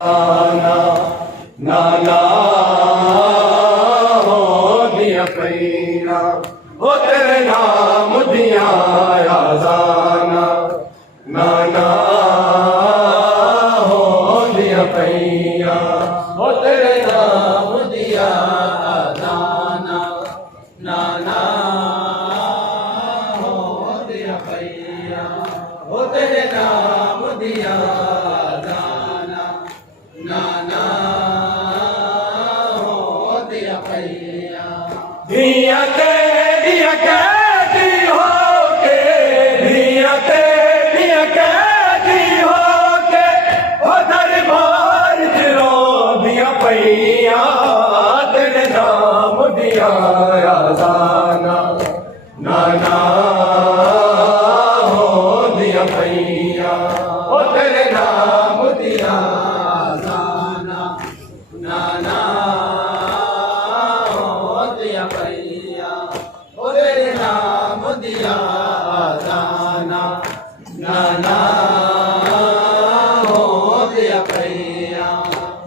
नाना नाना हो दिया पैना हो तेरे नाम दिया आजाना नाना हो दिया पैना हो तेरे नाम दिया आजाना नाना हो दिया पैना हो तेरे नाम दिया नाना हो दिया पैया दिया के दी हो के दिया के दी हो के हो दरबार जिरो दिया पैया तेरे नाम दिया आजाना नाना हो दिया पैया हो तेरे नाम दिया नाना हो दिया पैया हो तेरे नाम दिया आजाना नाना हो दिया पैया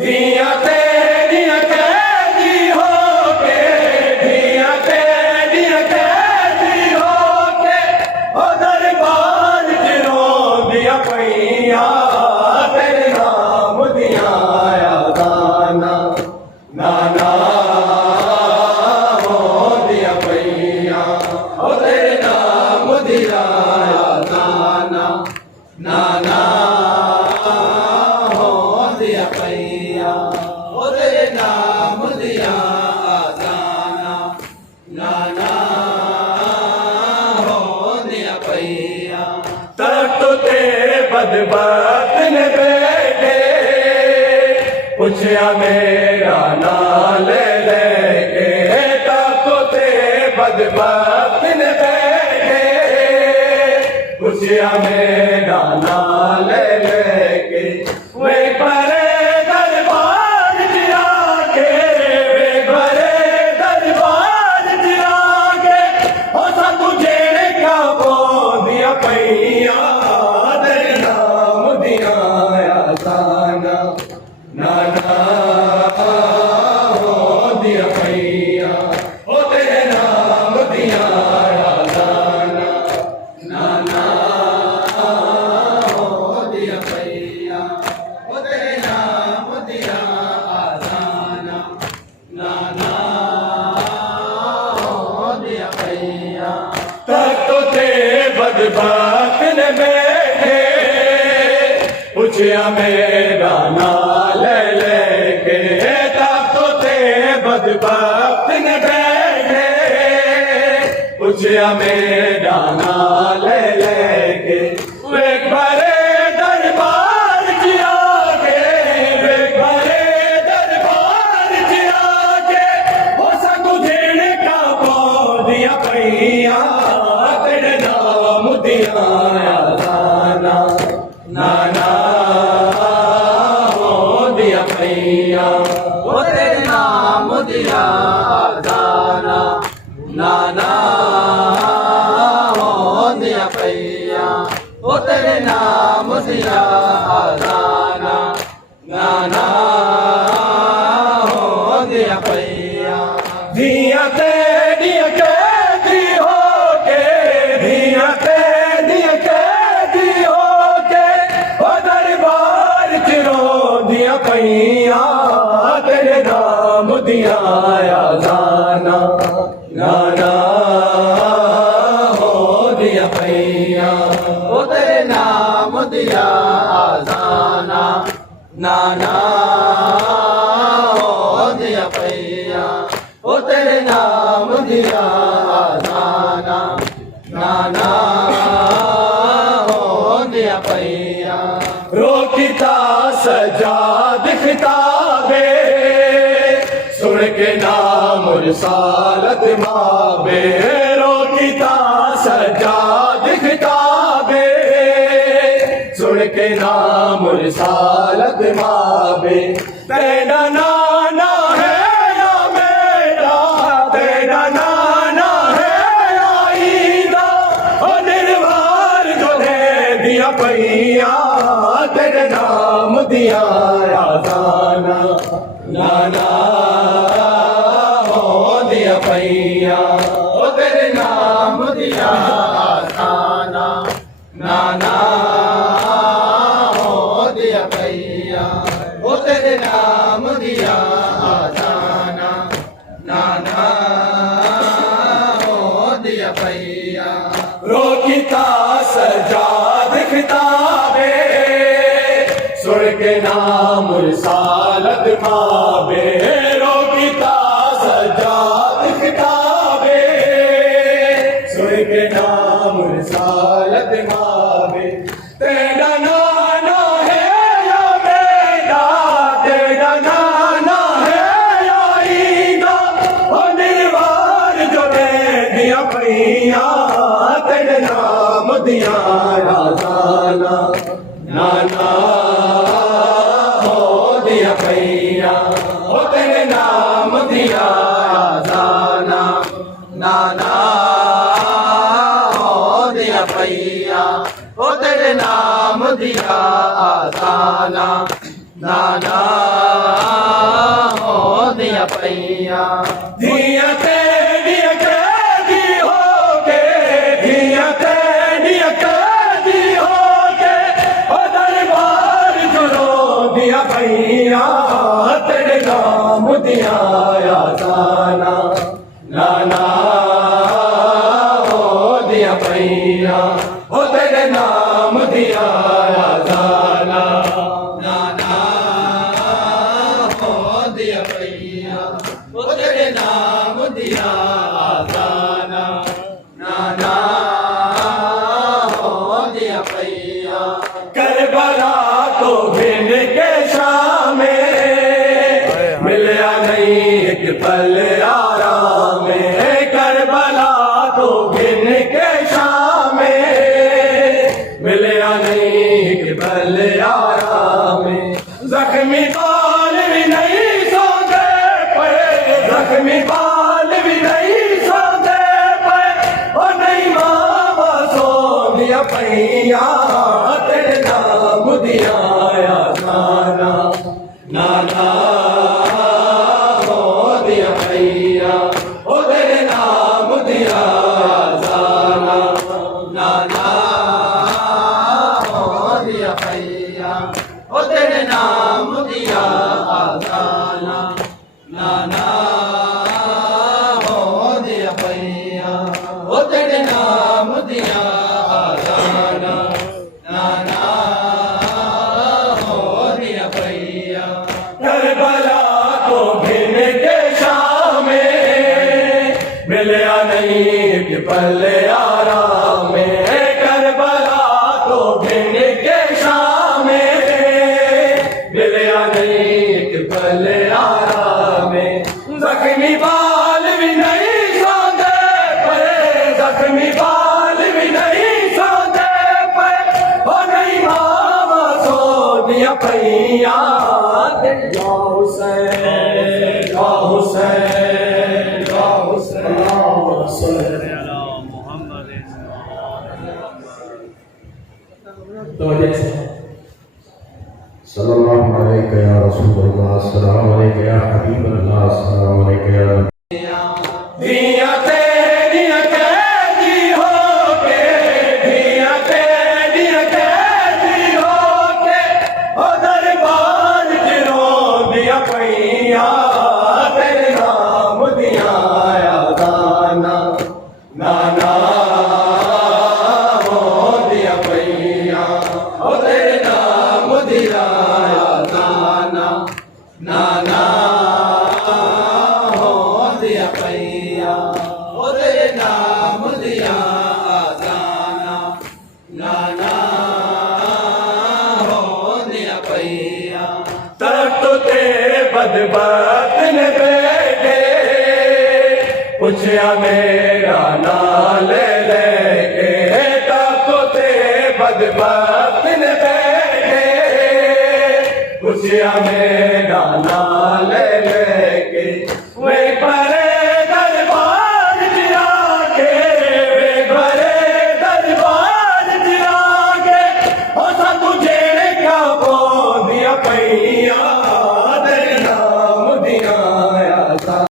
दिया के दी हो के दिया के दी हो के हो दरबार जिरो दिया पैया तेरे नाम दिया नाना हो दिया पैया हो तेरे नाम दिया नाना नाना हो दिया पैया हो तेरे नाम दिया नाना नाना हो दिया पैया तख्त ते बदबख्त ने बैठे पूछया मेरा नाल लेके ताको ते बदबख्त ने बैठे पूछया मेरा नाल लेके वे बड़े दरबार जिया के वे बड़े दरबार जिया के हो सा तुझे क्या बो दिया पैया तेरे नाम दिया आजाना नाना हो दिया पैया हो तेरे नाम दिया आजाना नाना हो दिया पैया हो तेरे नाम दिया आजाना नाना हो दिया पैया तख्त ते बदबख्त ने बैठे पूछया मेरा नाल लेके ताको ते बदबख्त ने बैठे पूछया मेरा नाल लेके वे बड़े दरबार जिया के वे बड़े दरबार जिया के हो सा तुझे का बो दिया पैया तेरे नाम दिया आजाना नाना हो दिया पैया हो तेरे नाम दिया आजाना नाना हो दिया पैया हो तेरे नाम दिया आजाना नाना हो दिया पैया दिया के दी हो के दिया के दी हो के हो दरबार जिरो दिया पैया तेरे नाम दिया आजाना नाना हो दिया पैया हो तेरे नाम दिया आजाना नाना हो दिया पैया हो तेरे नाम दिया आजाना नाना हो दिया पैया रोकिता सजाद खिताबे सुन के नाम रिसालत माबे रोकिता सजाद खिताबे सुन के नाम रिसालत माबे तेरा नाना है या मेरा तेरा नाना है आईदा ओ निर्वार जो है दिया पैया तेरे नाम दिया आजाना नाना हो दिया पैया ओ तेरे नाम दिया आसाना नाना हो दिया भैया ओ तेरे नाम दिया आसाना नाना हो दिया भैया रोकिता सजाद किताबे सुर के नाम रिसालत माबे रोकिता सजाद किताबे सुर के नाम रिसालत माबे तेरा नाना है या बेटा तेरा नाना है या ईदा ओ निर्वार जो दे दिया पैया तेरे नाम दिया आजाना नाना हो दिया पैया ओ तेरे नाम दिया आजाना नाना हो दिया भैया ओ तेरे नाम दिया आसाना नाना हो दिया भैया दिया तेरिया कैदी होके दिया तेरिया कैदी होके ओ दरबार जुड़ो दिया भैया तेरे नाम दिया आजाना नाना हो दिया भैया ओ तेरे नाम दिया आजाना नाना हो दिया भैया ओ तेरे नाम दिया आसाना नाना हो दिया भैया करबला तो भिन के शाम मिलया नहीं एक पल आराम करबला तो भिन के शाम मिलया नहीं एक पल आराम जख्मी बाल भी नहीं सौदे पे जख्मी बाल भी नहीं सौदे पे और नहीं मामा सो दिया पैया तेरे नाम दिया आजाना नाना हो दिया पैया ओ तेरे नाम दिया आजाना नाना हो दिया भैया ओ तेरे नाम दिया आसाना नाना हो दिया भैया ओ तेरे नाम दिया आसाना नाना हो दिया भैया करबला को भिन के शाम मिलया नहीं कि पल आराम करबला को भिन के शाम मिलया नहीं कि पल आराम जख्मी बाल भी नहीं सौदे पे जख्मी बाल भी नहीं सौदे पे ओ नहीं मामा सो दिया पैया या हुसैन या हुसैन या हुसैन तो जैसे सल्लल्लाहु अलैहि या रसूलुल्लाह अस्सलामु अलैका या हबीबल्लाह अस्सलामु अलैका या दिया तेरिया कैदी होके दिया तेरिया कैदी होके ओ दरबार जिरो दिया पैया तेरे नाम दिया आजाना नाना हो दिया पैया ओ तेरे नाम दिया आजाना नाना हो दिया भैया ओ तेरे नाम दिया आसाना नाना हो दिया भैया तख्त ते बदबख्त ने बैठे पूछया मेरा नाल लेके तख्त ते बदबख्त ने बैठे पूछया मेरा नाल लेके वे परे दरबार जिया के वे परे दरबार जिया के ओ सा तुझे क्या बोल दिया पैया खालसा